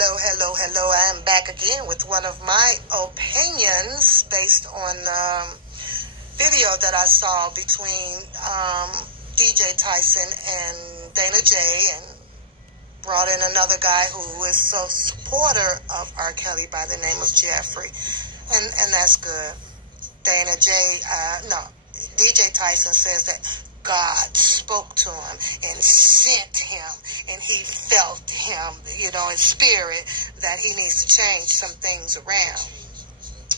Hello. I am back again with one of my opinions based on the video that I saw between DJ Tyson and Dana J, and brought in another guy who is so supporter of R. Kelly by the name of Jeffrey. And that's good. DJ Tyson says that God spoke to him and sent him, and he felt him, in spirit, that he needs to change some things around.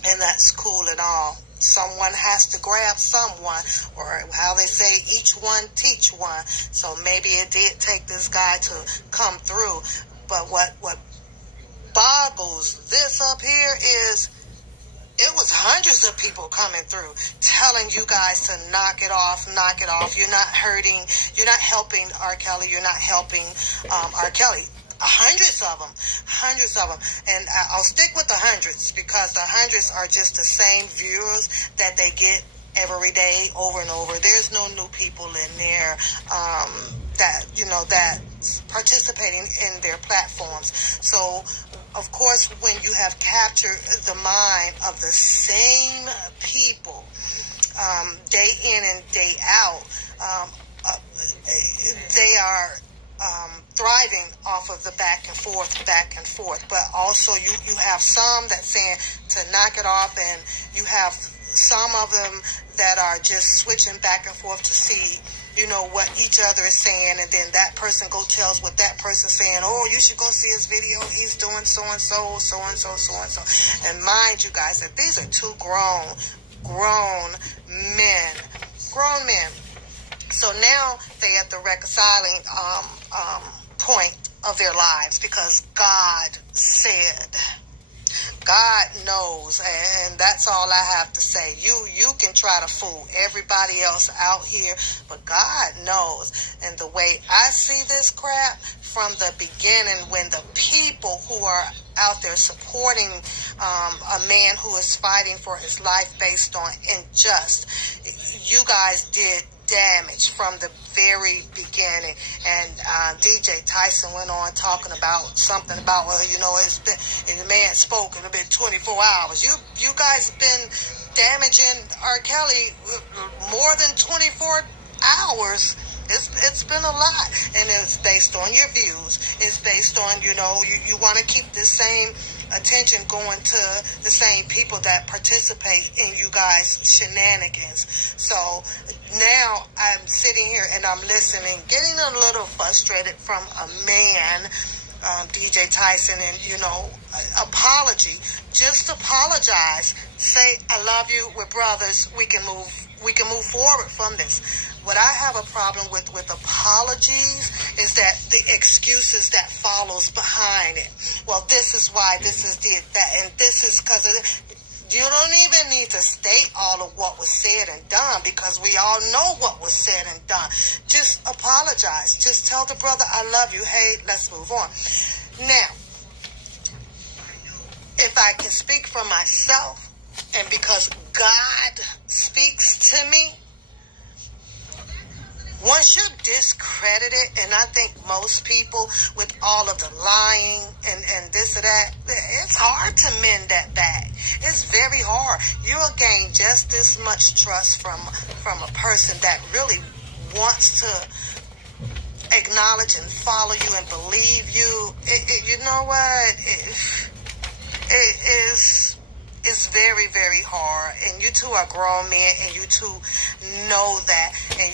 And that's cool and all. Someone has to grab someone, or how they say, each one teach one. So maybe it did take this guy to come through. But what boggles this up here is it was hundreds of people coming through telling you guys to knock it off. You're not helping R. Kelly. You're not helping R. Kelly. Hundreds of them. And I'll stick with the hundreds, because the hundreds are just the same viewers that they get every day over and over. There's no new people in there that participating in their platforms. So, of course, when you have captured the mind of the same people day in and day out, they are thriving off of the back and forth. But also you have some that saying to knock it off, and you have some of them that are just switching back and forth to see what each other is saying, and then that person go tells what that person's saying. Oh, you should go see his video. He's doing so and so. And mind you guys that these are two grown men. So now they at the reconciling point of their lives, because God said. God knows, and that's all I have to say. You can try to fool everybody else out here, but God knows. And the way I see this crap from the beginning, when the people who are out there supporting a man who is fighting for his life based on injustice, you guys did damage from the very beginning. And DJ Tyson went on talking about something about, it's been, and the man spoke in been 24 hours. You guys have been damaging R. Kelly more than 24 hours. It's been a lot, and it's based on your views. It's based on, you want to keep the same attention going to the same people that participate in you guys' shenanigans. So now I'm sitting here and I'm listening, getting a little frustrated from a man, DJ Tyson, and apology. Just apologize. Say, I love you. We're brothers. We can move forward from this. What I have a problem with apologies is that the excuses that follows behind it. Well, this is why this is did that, and this is because of it. You don't even need to state all of what was said and done, because we all know what was said and done. Just apologize. Just tell the brother, I love you. Hey, let's move on. Now, if I can speak for myself, and because God speaks to me, once you discredit it, and I think most people, with all of the lying and this or that, it's hard to mend that back. It's very hard. You'll gain just as much trust from a person that really wants to acknowledge and follow you and believe you. You know what? It is... It's very, very hard, and you two are grown men, and you two know that, and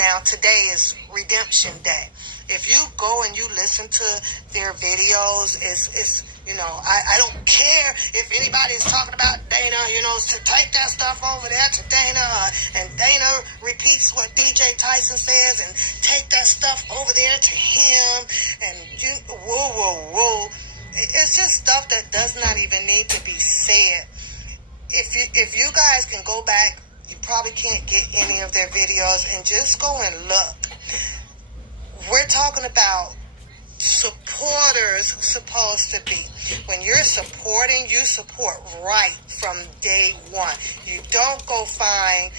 now today is redemption day. If you go and you listen to their videos, it's I don't care if anybody is talking about Dana, to take that stuff over there to Dana, and Dana repeats what DJ Tyson says, and take that stuff over there to him, and whoa. It's just stuff that does not even need to be said. If you guys can go back, you probably can't get any of their videos, and just go and look. We're talking about supporters supposed to be. When you're supporting, you support right from day one. You don't go find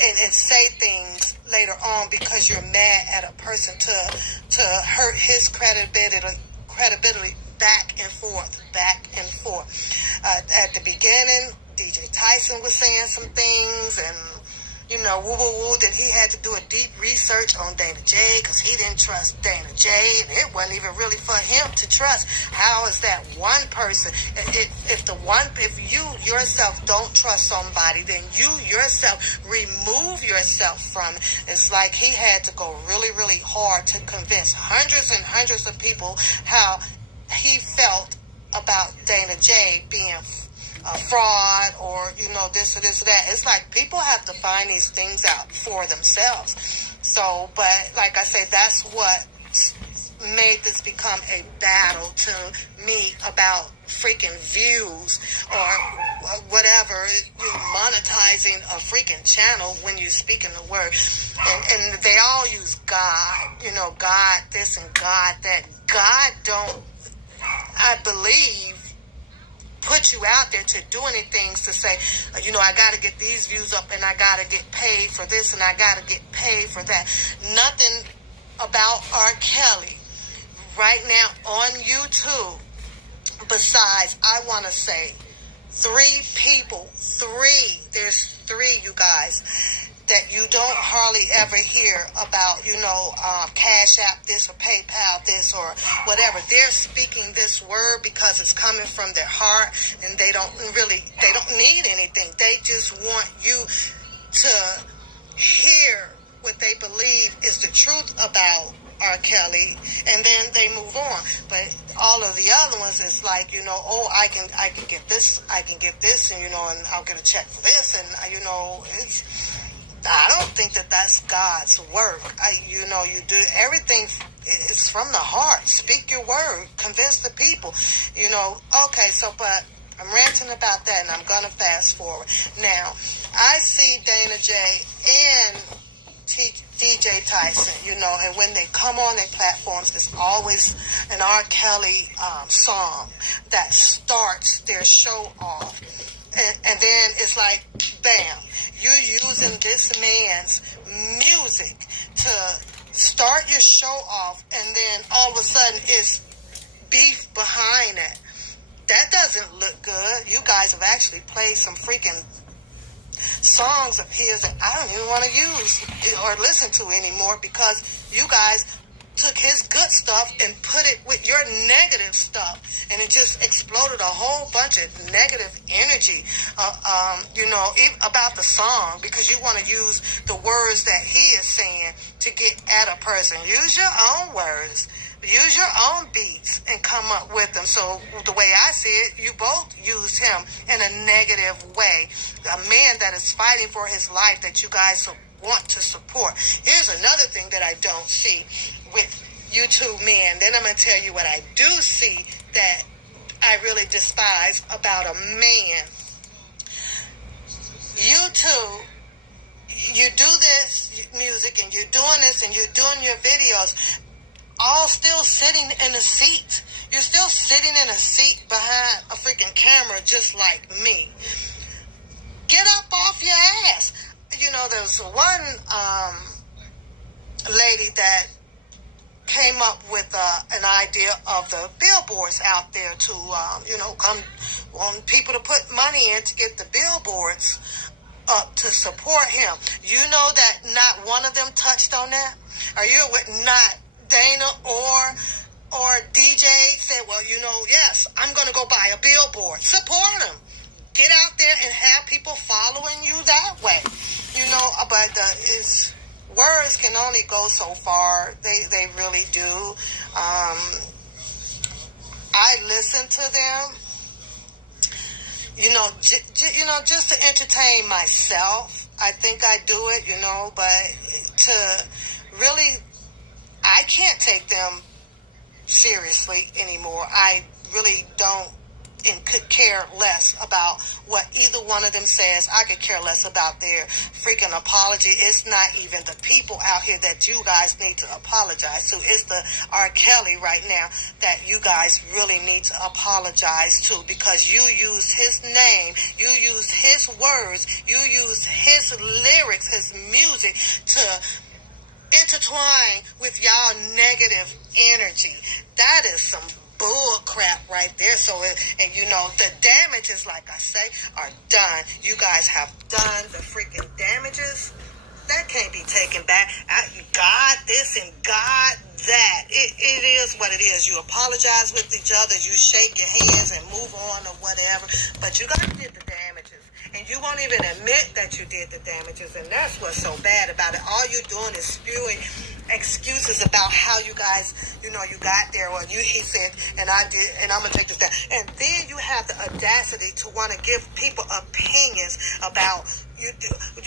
and say things later on because you're mad at a person to hurt his credibility credibility back and forth, back and forth. At the beginning, DJ Tyson was saying some things, and woo. Then he had to do a deep research on Dana J because he didn't trust Dana J, and it wasn't even really for him to trust. How is that one person? If you yourself don't trust somebody, then you yourself remove yourself from it. It's like he had to go really, really hard to convince hundreds and hundreds of people how he felt about Dana J being a fraud, or this or this or that. It's like people have to find these things out for themselves. So, but like I say, that's what made this become a battle to me about freaking views or whatever, monetizing a freaking channel when you're speaking the word. And they all use God, God this and God that. God don't, I believe, put you out there to do anything to say, I got to get these views up and I got to get paid for this and I got to get paid for that. Nothing about R. Kelly right now on YouTube. Besides, I want to say there's three, you guys, that you don't hardly ever hear about, Cash App this or PayPal this or whatever. They're speaking this word because it's coming from their heart, and they don't need anything. They just want you to hear what they believe is the truth about R. Kelly, and then they move on. But all of the other ones, it's like, I can get this, and and I'll get a check for this, and I don't think that that's God's work. You do everything. It's from the heart. Speak your word. Convince the people. Okay. So, but I'm ranting about that, and I'm gonna fast forward. Now, I see Dana J and DJ Tyson. And when they come on their platforms, it's always an R. Kelly song that starts their show off, and then it's like, bam. You're using this man's music to start your show off, and then all of a sudden it's beef behind it. That doesn't look good. You guys have actually played some freaking songs of his that I don't even want to use or listen to anymore because you guys took his good stuff and put it with your negative stuff, and it just exploded a whole bunch of negative energy, about the song, because you want to use the words that he is saying to get at a person. Use your own words. Use your own beats and come up with them. So the way I see it, you both use him in a negative way. A man that is fighting for his life that you guys want to support. Here's another thing that I don't see with YouTube men. Then I'm going to tell you what I do see that I really despise about a man. YouTube, you do this music and you're doing this and you're doing your videos, all still sitting in a seat. You're still sitting in a seat behind a freaking camera just like me. Get up off your ass. There's one lady that came up with an idea of the billboards out there to, want people to put money in to get the billboards up to support him. You know that not one of them touched on that? Are you with not Dana or DJ said, well, yes, I'm going to go buy a billboard. Support him. Get out there and have people following you that way. But words can only go so far. They really do. I listen to them, just to entertain myself. I think I do it, but to really, I can't take them seriously anymore. I really don't and could care less about what either one of them says. I could care less about their freaking apology. It's not even the people out here that you guys need to apologize to. It's the R. Kelly right now that you guys really need to apologize to, because you used his name, you used his words, you used his lyrics, his music to intertwine with y'all negative energy. That is some right there. So, and you know, the damages, like I say, are done. You guys have done the freaking damages. That can't be taken back. God this and God that. It is what it is. You apologize with each other. You shake your hands and move on or whatever. But you guys did the damages. And you won't even admit that you did the damages. And that's what's so bad about it. All you're doing is spewing excuses about how you guys, you know, you got there. Well, he said, and I did, and I'm going to take this down. And then you have the audacity to want to give people opinions about, you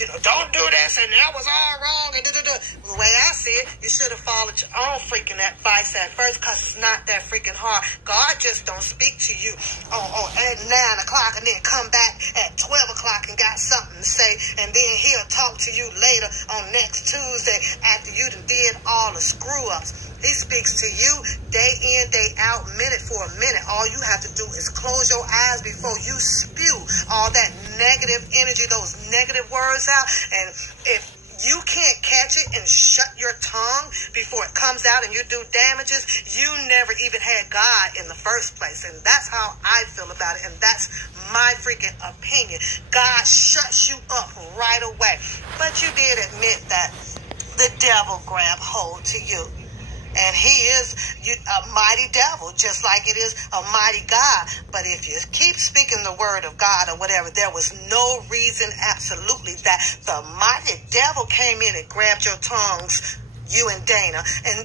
know, don't do this, and that was all wrong, and da-da-da. The way I see it, you should have followed your own freaking advice at first, because it's not that freaking hard. God just don't speak to you at 9 o'clock and then come back at 12 o'clock and got something to say, and then he'll talk to you later on next Tuesday after you done did all the screw-ups. He speaks to you day in, day out, minute for a minute. All you have to do is close your eyes before you spew all that negative energy, those negative words out. And if you can't catch it and shut your tongue before it comes out and you do damages, you never even had God in the first place. And that's how I feel about it. And that's my freaking opinion. God shuts you up right away. But you did admit that the devil grabbed hold to you. And he is a mighty devil, just like it is a mighty God. But if you keep speaking the word of God or whatever, there was no reason absolutely that the mighty devil came in and grabbed your tongues, you and Dana and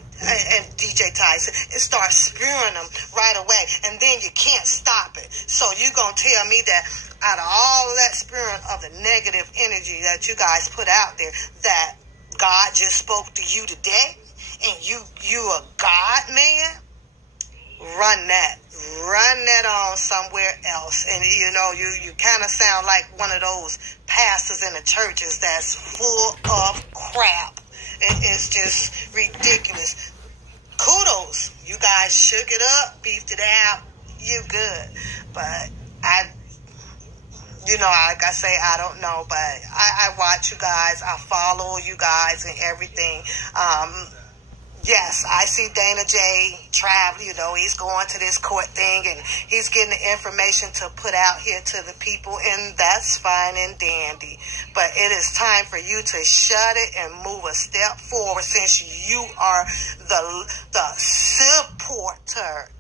DJ Tyson, and start spewing them right away. And then you can't stop it. So you going to tell me that out of all of that spewing of the negative energy that you guys put out there, that God just spoke to you today? And you a God man? Run that on somewhere else. And you know, you kind of sound like one of those pastors in the churches that's full of crap. It's just ridiculous. Kudos, you guys shook it up, beefed it out. You good. But you know, like I say, I don't know, but I watch you guys. I follow you guys and everything. Yes, I see Dana J travel, you know, he's going to this court thing and he's getting the information to put out here to the people, and that's fine and dandy. But it is time for you to shut it and move a step forward, since you are the supporter.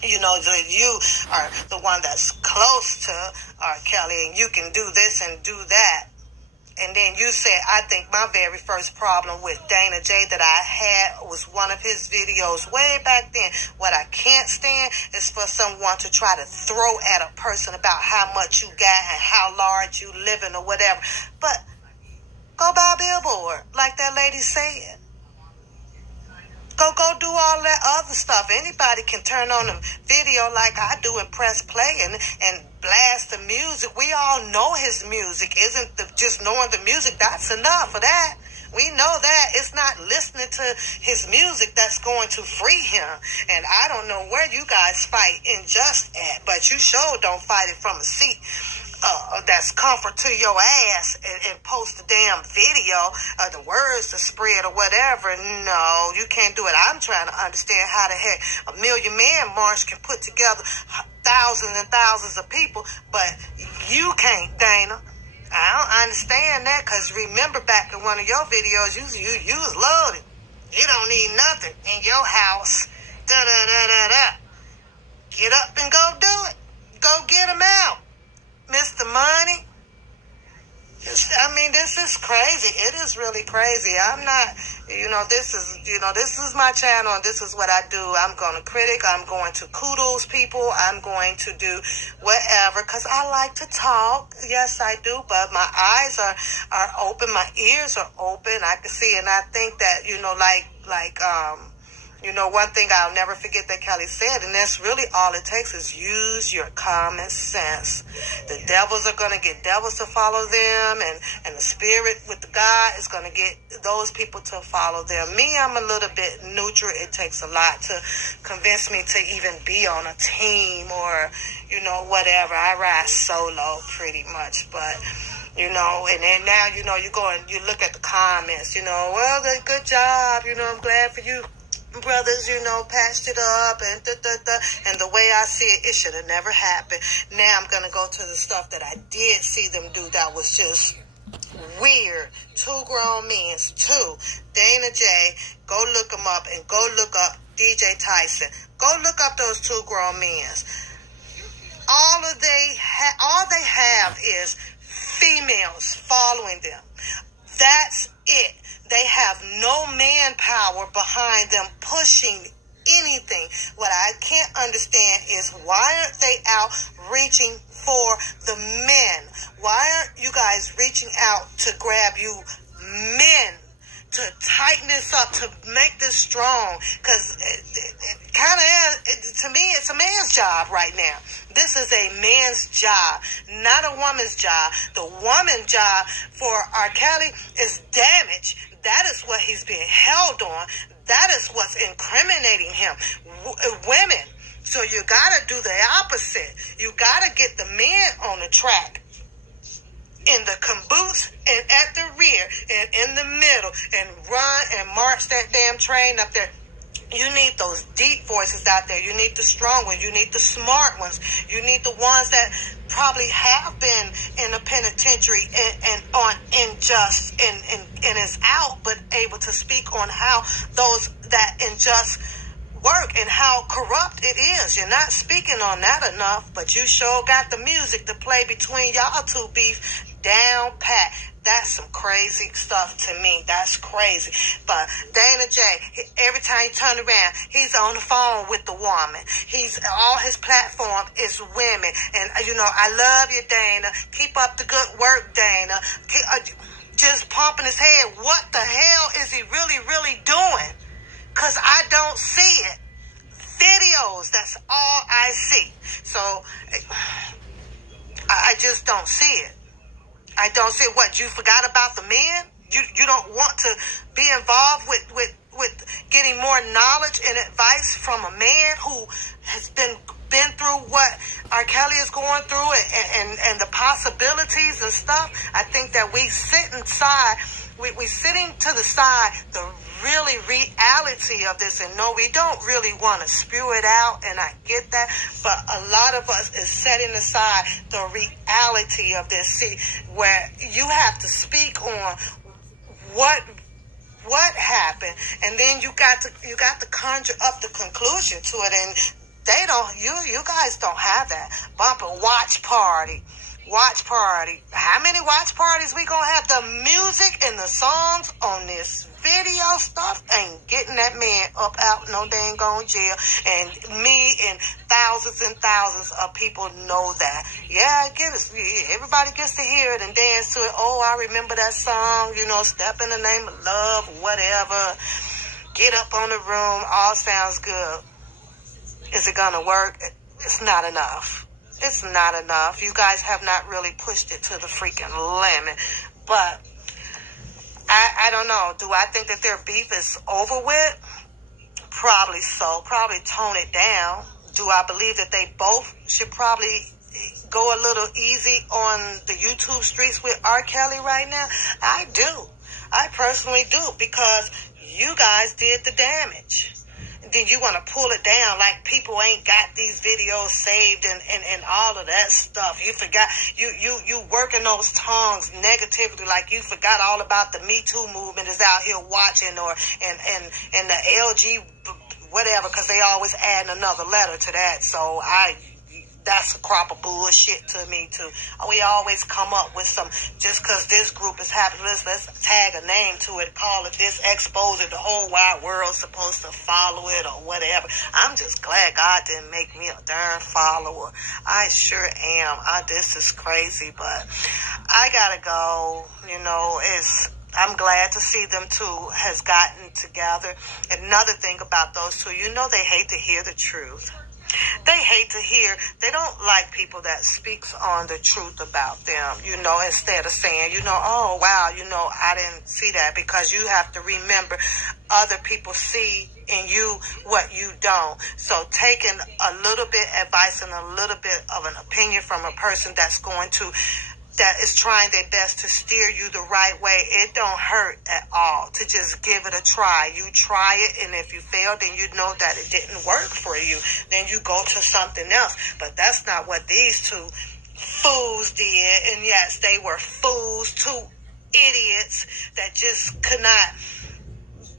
You know, you are the one that's close to R. Kelly, and you can do this and do that. And then you said, I think my very first problem with Dana J that I had was one of his videos way back then. What I can't stand is for someone to try to throw at a person about how much you got and how large you living or whatever. But go buy a billboard, like that lady said. Go do all that other stuff. Anybody can turn on a video like I do and press play and blast the music. We all know his music. Isn't just knowing the music, that's enough for that. We know that. It's not listening to his music that's going to free him. And I don't know where you guys fight injustice at, but you sure don't fight it from a seat that's comfort to your ass and post a damn video of the words to spread or whatever. No, you can't do it. I'm trying to understand how the heck a Million Man March can put together thousands and thousands of people, but you can't, Dana. I don't understand that, because remember back in one of your videos, you was loaded. You don't need nothing in your house. Da-da-da-da-da. Get up and go do it. Go get them out. Mr. Money. This is crazy. It is really crazy. I'm not, this is my channel and this is what I do. I'm going to critic. I'm going to kudos people. I'm going to do whatever because I like to talk. Yes, I do. But my eyes are open. My ears are open. I can see. And I think that, one thing I'll never forget that Kelly said, and that's really all it takes, is use your common sense. The devils are going to get devils to follow them, and the spirit with the God is going to get those people to follow them. Me, I'm a little bit neutral. It takes a lot to convince me to even be on a team or, whatever. I ride solo pretty much, but... and then now, you go and you look at the comments, well, good job, I'm glad for you. brothers, patched it up and and the way I see it, it should have never happened. Now I'm gonna go to the stuff that I did see them do that was just weird. Two grown men, Dana J. Go look them up and go look up DJ Tyson. Go look up those two grown men. All they have is females following them. That's it. They have no manpower behind them pushing anything. What I can't understand is why aren't they out reaching for the men? Why aren't you guys reaching out to grab you men to tighten this up, to make this strong? Because it kind of, to me, it's a man's job right now. This is a man's job, not a woman's job. The woman's job for R. Kelly is damage. That is what he's being held on. That is what's incriminating him. Women. So you got to do the opposite. You got to get the men on the track, in the caboose and at the rear and in the middle, and run and march that damn train up there. You need those deep voices out there. You need the strong ones. You need the smart ones. You need the ones that probably have been in a penitentiary and on unjust and is out, but able to speak on how those that unjust work and how corrupt it is. You're not speaking on that enough, but you sure got the music to play between y'all two beef down pat. That's some crazy stuff to me. That's crazy. But Dana J, every time he turn around, he's on the phone with the woman. All his platform is women. And, I love you, Dana. Keep up the good work, Dana. Just pumping his head. What the hell is he really, really doing? Because I don't see it. Videos, that's all I see. So, I just don't see it. I don't see what. You forgot about the men? You don't want to be involved with getting more knowledge and advice from a man who has been through what R. Kelly is going through and the possibilities and stuff. I think that we sit inside, we sitting to the side, the really reality of this, and no, we don't really want to spew it out, and I get that, but a lot of us is setting aside the reality of this. See, where you have to speak on what happened, and then you got to conjure up the conclusion to it, and they don't. You guys don't have that. Bumper watch party. How many watch parties we gonna have? The music and the songs on this video stuff ain't getting that man up out no dang on jail, and me and thousands of people know that. Yeah, everybody gets to hear it and dance to it. Oh, I remember that song, Step in the Name of Love, whatever. Get up on the room, all sounds good. Is it gonna work? It's not enough. It's not enough. You guys have not really pushed it to the freaking limit. But I don't know. Do I think that their beef is over with? Probably so. Probably tone it down. Do I believe that they both should probably go a little easy on the YouTube streets with R. Kelly right now? I do. I personally do, because you guys did the damage. Then you want to pull it down like people ain't got these videos saved and all of that stuff. You forgot, you working those tongues negatively like you forgot all about the Me Too movement is out here watching, or and the LG whatever, because they always add another letter to that. So that's a crop of bullshit to me too. We always come up with some, just because this group is happening, let's tag a name to it, call it this, expose it, the whole wide world's supposed to follow it or whatever. I'm just glad God didn't make me a darn follower. I sure am. This is crazy, but I gotta go. I'm glad to see them two has gotten together. Another thing about those two, they hate to hear the truth. They don't like people that speaks on the truth about them, instead of saying, oh, wow, I didn't see that, because you have to remember other people see in you what you don't. So taking a little bit advice and a little bit of an opinion from a person that's going to that is trying their best to steer you the right way, it don't hurt at all to just give it a try. You try it, and if you fail, then you know that it didn't work for you. Then you go to something else. But that's not what these two fools did. And yes, they were fools, two idiots that just could not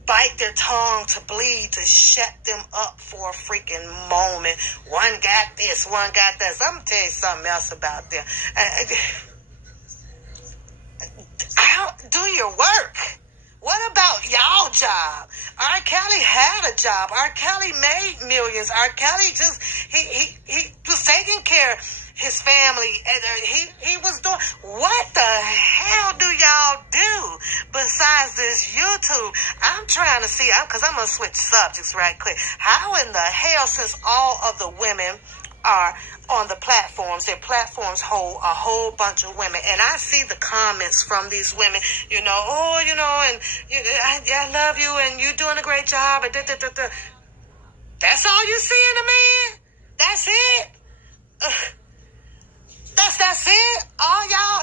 bite their tongue to bleed to shut them up for a freaking moment. One got this, one got that. So I'm going to tell you something else about them. Do your work. What about y'all job? R. Kelly had a job. R. Kelly made millions. R. Kelly just, he was taking care of his family. And he was doing, what the hell do y'all do besides this YouTube? I'm trying to see, because I'm going to switch subjects right quick. How in the hell, since all of the women are on the platforms, their platforms hold a whole bunch of women, and I see the comments from these women, and I love you, and you're doing a great job, and That's all you see in a man? That's it? That's it? All y'all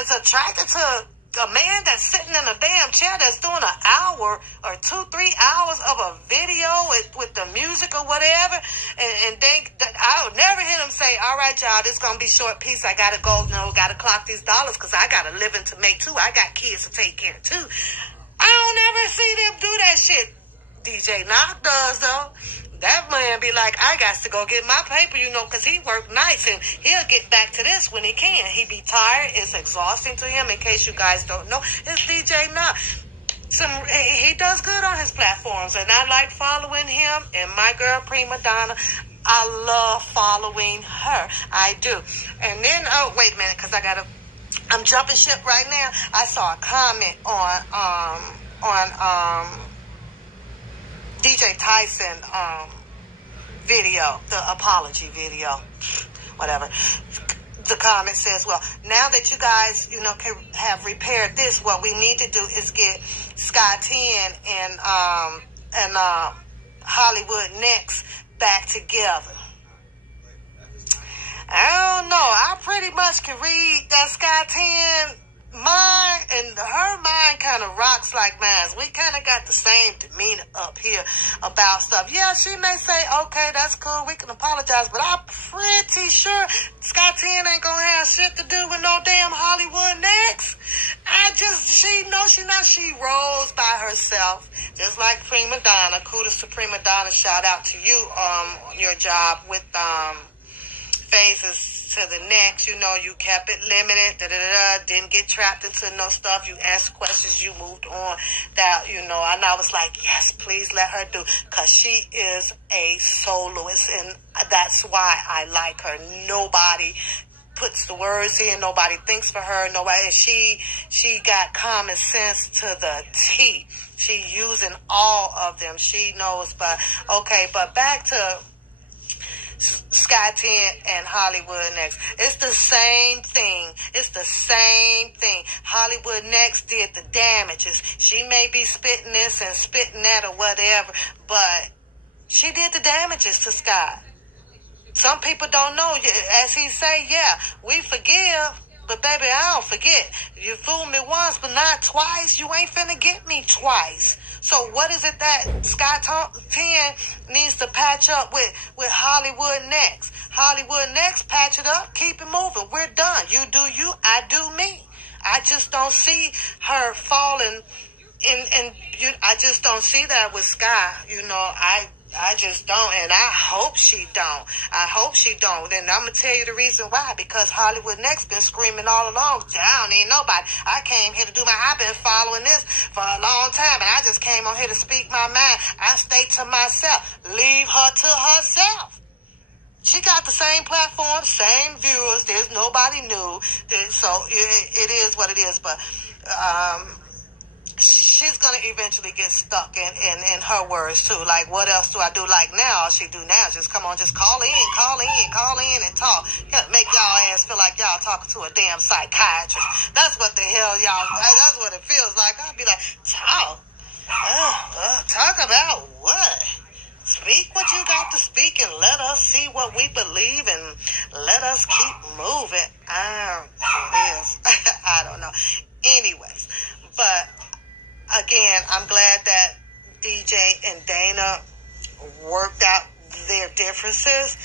is attracted to a man that's sitting in a damn chair that's doing an hour or 2-3 hours of a video with the music or whatever, and I would never hear them say, all right, y'all, this gonna be short piece. I gotta go, gotta clock these dollars because I got a living to make too. I got kids to take care of too. I don't ever see them do that shit. DJ Knock does though. That man be like, I got to go get my paper, because he work nights, and he'll get back to this when he can. He be tired. It's exhausting to him. In case you guys don't know, it's DJ Knock. He does good on his platforms, and I like following him. And my girl Prima Donna, I love following her. I do. And then, wait a minute, because I'm jumping ship right now. I saw a comment on DJ Tyson video, the apology video, whatever. The comment says, well, now that you guys, can have repaired this, what we need to do is get Sky 10 and Hollywood Next back together. I don't know. I pretty much can read that Sky 10 mind, and her mind kind of rocks like mine. We kind of got the same demeanor up here about stuff. Yeah, she may say, okay, that's cool, we can apologize, but I'm pretty sure Scott 10 ain't gonna have shit to do with no damn Hollywood Next. She rolls by herself, just like Prima Donna. Kudos to Prima Donna. Shout out to you on your job with phases to the next. You kept it limited, didn't get trapped into no stuff. You asked questions, you moved on. That, and I was like, yes, please let her do, because she is a soloist, and that's why I like her. Nobody puts the words in, nobody thinks for her, nobody, and she got common sense to the T. She using all of them. She knows, but back to Sky 10 and Hollywood Next. It's the same thing. Hollywood Next did the damages. She may be spitting this and spitting that or whatever, but she did the damages to Sky. Some people don't know. As he say, yeah, we forgive, but baby, I don't forget. You fooled me once, but not twice. You ain't finna get me twice. So what is it that Sky 10 needs to patch up with Hollywood Next? Hollywood Next, patch it up, keep it moving. We're done. You do you, I do me. I just don't see her falling I just don't see that with Sky. I just don't, and I hope she don't. And I'm going to tell you the reason why. Because Hollywood Next been screaming all along, I don't need nobody. I came here to do I've been following this for a long time, and I just came on here to speak my mind. I stay to myself. Leave her to herself. She got the same platform, same viewers. There's nobody new. So it is what it is. But she's going to eventually get stuck in her words, too. Like, what else do I do? Like, now, all she do now is just come on, just call in and talk. Make y'all ass feel like y'all talking to a damn psychiatrist. That's what the hell that's what it feels like. I'll be like, talk. Talk about what? Speak what you got to speak, and let us see what we believe, and let us keep moving. is. I don't know. Anyways, but again, I'm glad that DJ and Dana worked out their differences,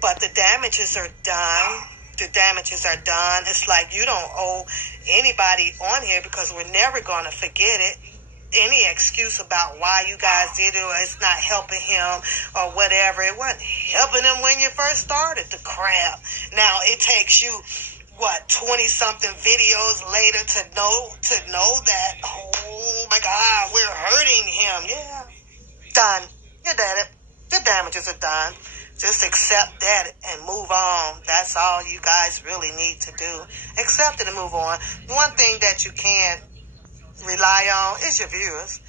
but the damages are done. The damages are done. It's like you don't owe anybody on here because we're never going to forget it. Any excuse about why you guys did it or it's not helping him or whatever. It wasn't helping him when you first started the crap. Now it takes you 20-something videos later to know that, oh my God, we're hurting him. Yeah. Done. You did it. The damages are done. Just accept that and move on. That's all you guys really need to do. Accept it and move on. One thing that you can't rely on is your viewers.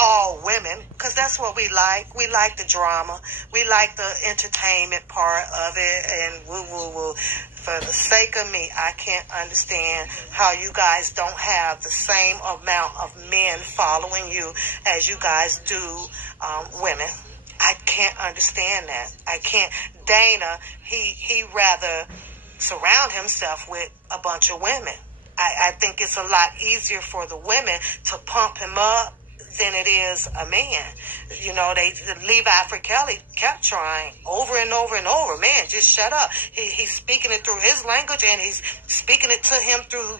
All women, because that's what we like. We like the drama. We like the entertainment part of it. And woo. For the sake of me, I can't understand how you guys don't have the same amount of men following you as you guys do women. I can't understand that. I can't. Dana, he rather surround himself with a bunch of women. I think it's a lot easier for the women to pump him up than it is a man. You know, Levi for Kelly kept trying over and over and over. Man, just shut up. He's speaking it through his language and he's speaking it to him through,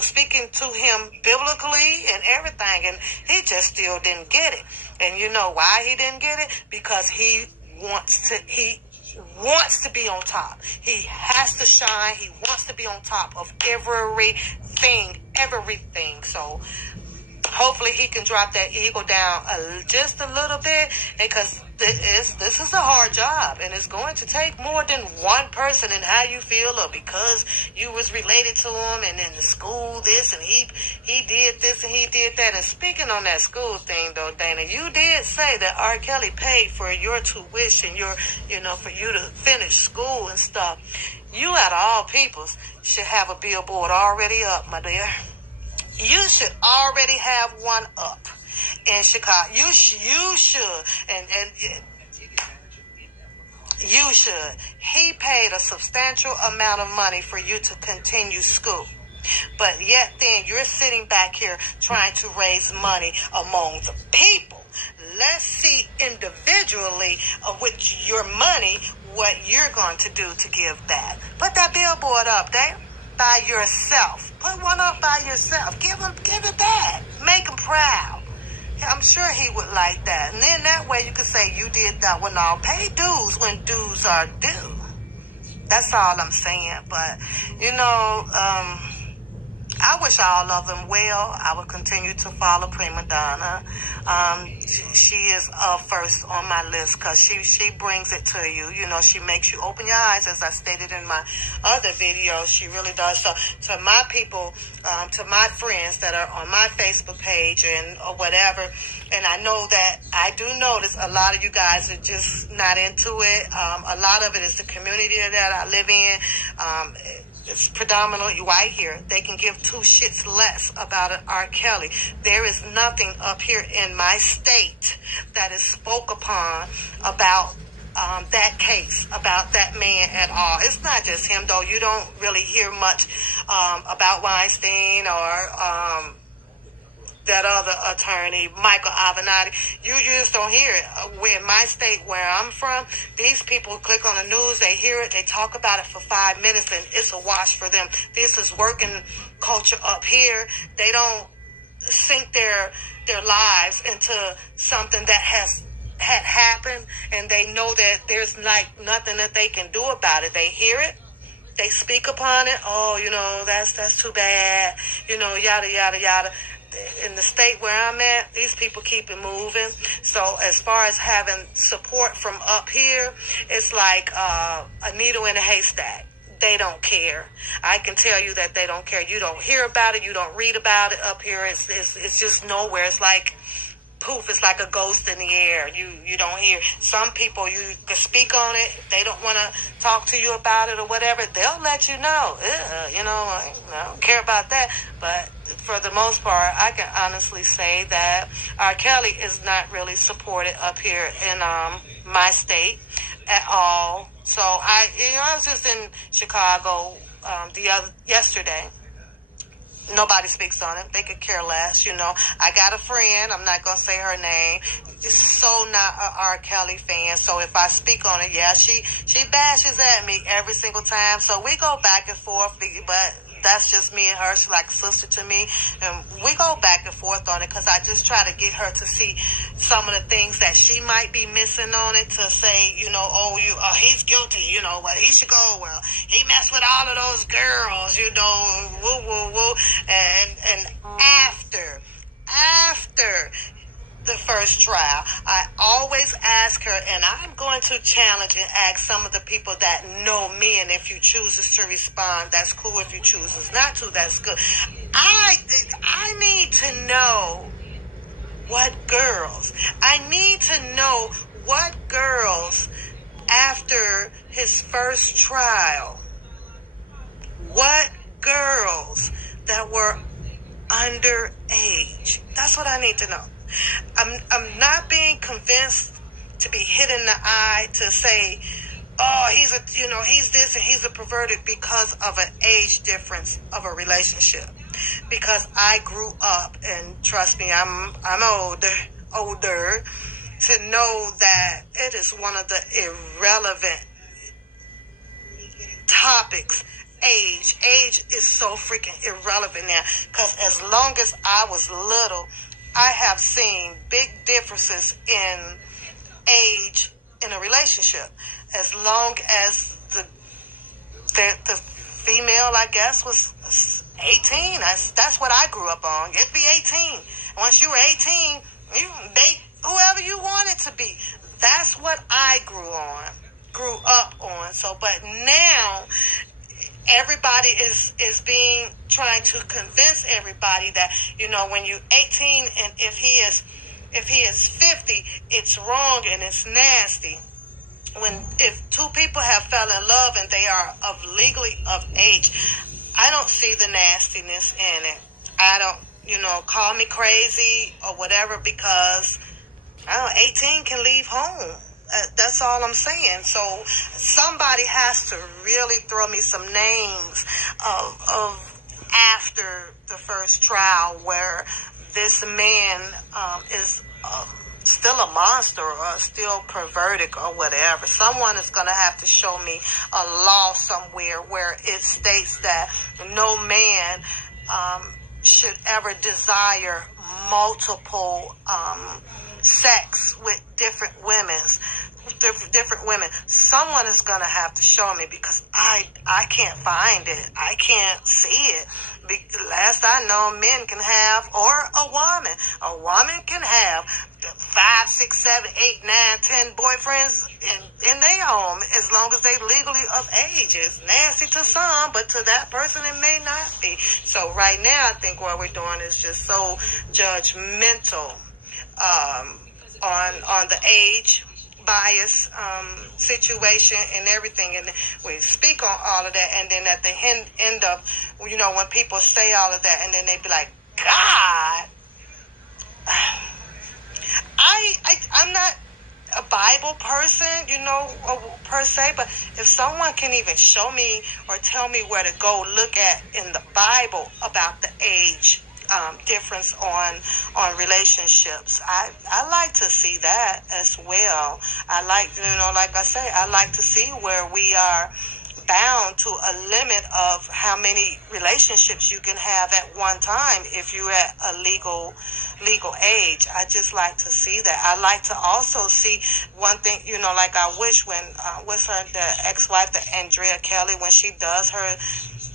speaking to him biblically and everything. And he just still didn't get it. And you know why he didn't get it? Because he wants to be on top. He has to shine. He wants to be on top of everything. So hopefully he can drop that ego down just a little bit, because this is a hard job, and it's going to take more than one person and how you feel, or because you was related to him and in the school this and he did this and he did that. And speaking on that school thing though, Dana, you did say that R. Kelly paid for your tuition, for you to finish school and stuff. You out of all peoples should have a billboard already up, my dear. You should already have one up in Chicago. You should. And you should. He paid a substantial amount of money for you to continue school. But yet then you're sitting back here trying to raise money among the people. Let's see individually with your money what you're going to do to give back. Put that billboard up there by yourself. Put one up by yourself. Give it back. Make him proud. I'm sure he would like that. And then that way you can say you did that one. All pay dues when dues are due. That's all I'm saying. But, I wish all of them well. I will continue to follow Prima Donna. She is first on my list because she brings it to you. She makes you open your eyes, as I stated in my other video. She really does. So to my people, to my friends that are on my Facebook page or whatever, and I know that I do notice a lot of you guys are just not into it. A lot of it is the community that I live in. It's predominantly white here. They can give two shits less about an R. Kelly. There is nothing up here in my state that is spoke upon about that case, about that man at all. It's not just him, though. You don't really hear much about Weinstein or that other attorney, Michael Avenatti. You just don't hear it. In my state where I'm from, these people click on the news, they hear it, they talk about it for 5 minutes, and it's a wash for them. This is working culture up here. They don't sink their lives into something that had happened, and they know that there's like nothing that they can do about it. They hear it, they speak upon it. Oh, that's too bad. Yada yada yada. In the state where I'm at, these people keep it moving. So as far as having support from up here, it's like a needle in a haystack. They don't care. I can tell you that they don't care. You don't hear about it. You don't read about it up here. It's just nowhere. It's like poof. It's like a ghost in the air. You don't hear. Some people, you can speak on it. They don't want to talk to you about it or whatever. They'll let you know. I don't care about that. But for the most part, I can honestly say that R. Kelly is not really supported up here in my state at all. So I was just in Chicago yesterday, Nobody speaks on it. They could care less, I got a friend, I'm not going to say her name, is so not a R. Kelly fan. So if I speak on it, yeah, she bashes at me every single time. So we go back and forth, but that's just me and her. She's like a sister to me. And we go back and forth on it because I just try to get her to see some of the things that she might be missing on it, to say, he's guilty, well, he should go, well, he messed with all of those girls, woo, woo, woo. And after the first trial, I always ask her, and I'm going to challenge and ask some of the people that know me, and if you chooses to respond, that's cool. If you chooses not to, that's good. I need to know I need to know what girls, after his first trial, what girls that were underage. That's what I need to know. I'm not being convinced to be hit in the eye to say, oh, he's this and he's a perverted because of an age difference of a relationship. Because I grew up, and trust me, I'm older to know that it is one of the irrelevant topics. Age is so freaking irrelevant now, because as long as I was little, I have seen big differences in age in a relationship. As long as the female, I guess, was 18. That's what I grew up on. It'd be 18. Once you were 18, you date whoever you wanted to be. That's what I grew up on. So, but now everybody is trying to convince everybody that, when you're 18 and if he is 50, it's wrong and it's nasty. If two people have fell in love and they are legally of age, I don't see the nastiness in it. I don't, call me crazy or whatever, because 18 can leave home. That's all I'm saying. So somebody has to really throw me some names of after the first trial where this man is still a monster or still perverted or whatever. Someone is going to have to show me a law somewhere where it states that no man should ever desire multiple sex with different women. Someone is going to have to show me, because I can't find it. I can't see it. Last I know, men can have, or a woman can have 5, 6, 7, 8, 9, 10 boyfriends in their home, as long as they legally of age. It's nasty to some, but to that person it may not be. So right now, I think what we're doing is just so judgmental on the age bias situation and everything, and we speak on all of that, and then at the end of, when people say all of that, and then they be like, God, I'm not a Bible person, per se, but if someone can even show me or tell me where to go look at in the Bible about the age difference on relationships, I like to see that as well. I like, like I say, I like to see where we are bound to a limit of how many relationships you can have at one time if you're at a legal age. I just like to see that. I like to also see one thing, like I wish when what's her, the ex-wife, the Andrea Kelly, when she does her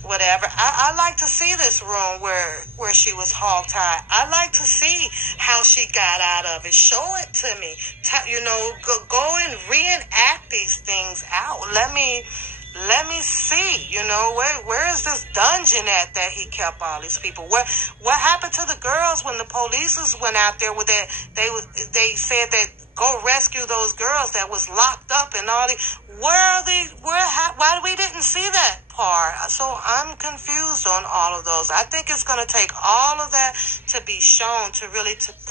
whatever, I like to see this room where she was hogtied. I like to see how she got out of it. Show it to me. Go and reenact these things out. Let me see, where is this dungeon at that he kept all these people? What happened to the girls when the police went out there with that? They said that go rescue those girls that was locked up and all the. Where are they? Why we didn't see that part? So I'm confused on all of those. I think it's going to take all of that to be shown to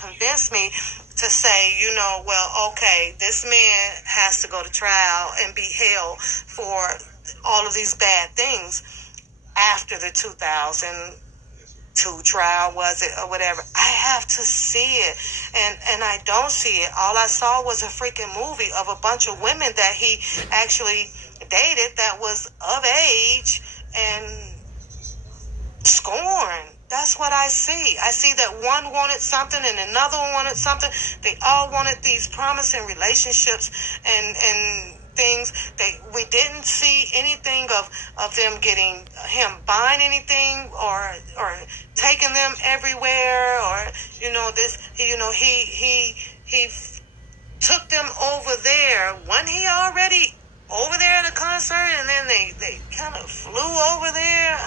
convince me to say, well, okay, this man has to go to trial and be held for all of these bad things after the 2000 2 trial, was it, or whatever. I have to see it, and I don't see it. All I saw was a freaking movie of a bunch of women that he actually dated that was of age and scorned. That's what I see. I see that one wanted something and another one wanted something. They all wanted these promising relationships and things. We didn't see anything of them getting him buying anything or taking them everywhere, or this, he took them over there when he already over there at a concert, and then they kind of flew over there.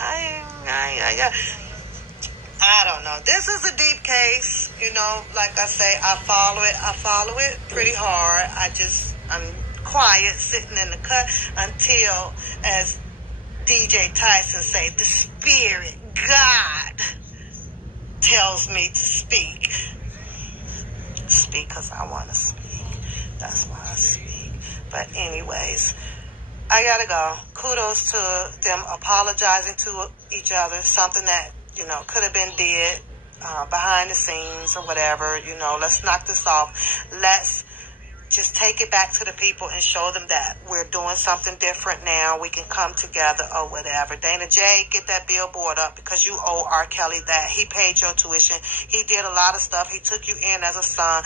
I don't know. This is a deep case, like I say, I follow it pretty hard. I'm quiet, sitting in the cut until, as DJ Tyson say, the Spirit, God, tells me to speak. Speak because I want to speak. That's why I speak. But anyways, I gotta go. Kudos to them apologizing to each other, something that could have been did behind the scenes or whatever. Let's knock this off. Let's just take it back to the people and show them that we're doing something different now. We can come together or whatever. Dana J, get that billboard up, because you owe R. Kelly that. He paid your tuition. He did a lot of stuff. He took you in as a son.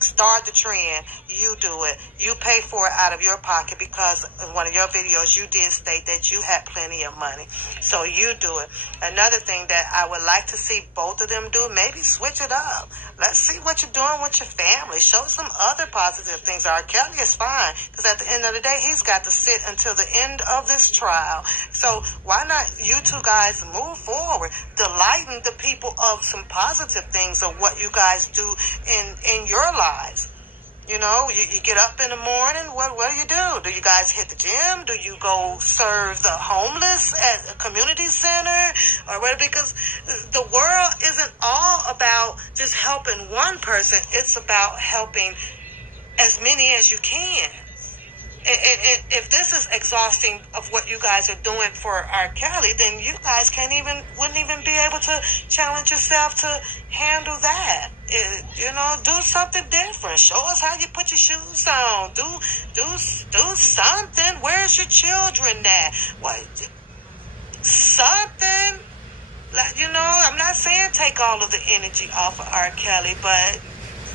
Start the trend. You do it. You pay for it out of your pocket, because in one of your videos you did state that you had plenty of money. So you do it. Another thing that I would like to see both of them do, maybe switch it up. Let's see what you're doing with your family. Show some other positive things. R. Kelly is fine, because at the end of the day, he's got to sit until the end of this trial. So why not you two guys move forward, delighten the people of some positive things of what you guys do in your lives. You get up in the morning, what do? Do you guys hit the gym? Do you go serve the homeless at a community center? Or what? Because the world isn't all about just helping one person. It's about helping as many as you can. If this is exhausting of what you guys are doing for R. Kelly, then you guys wouldn't even be able to challenge yourself to handle that. Do something different. Show us how you put your shoes on. Do something. Where's your children at? What? Something. I'm not saying take all of the energy off of R. Kelly, but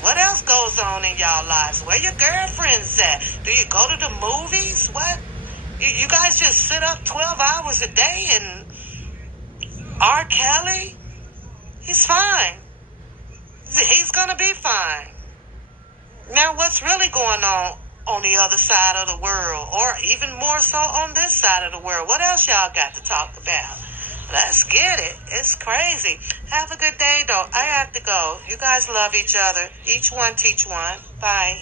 what else goes on in y'all lives? Where your girlfriends at? Do you go to the movies? What? You guys just sit up 12 hours a day and R. Kelly? He's fine. He's going to be fine. Now, what's really going on the other side of the world, or even more so on this side of the world? What else y'all got to talk about? Let's get it. It's crazy. Have a good day, though. I have to go. You guys love each other. Each one teach one. Bye.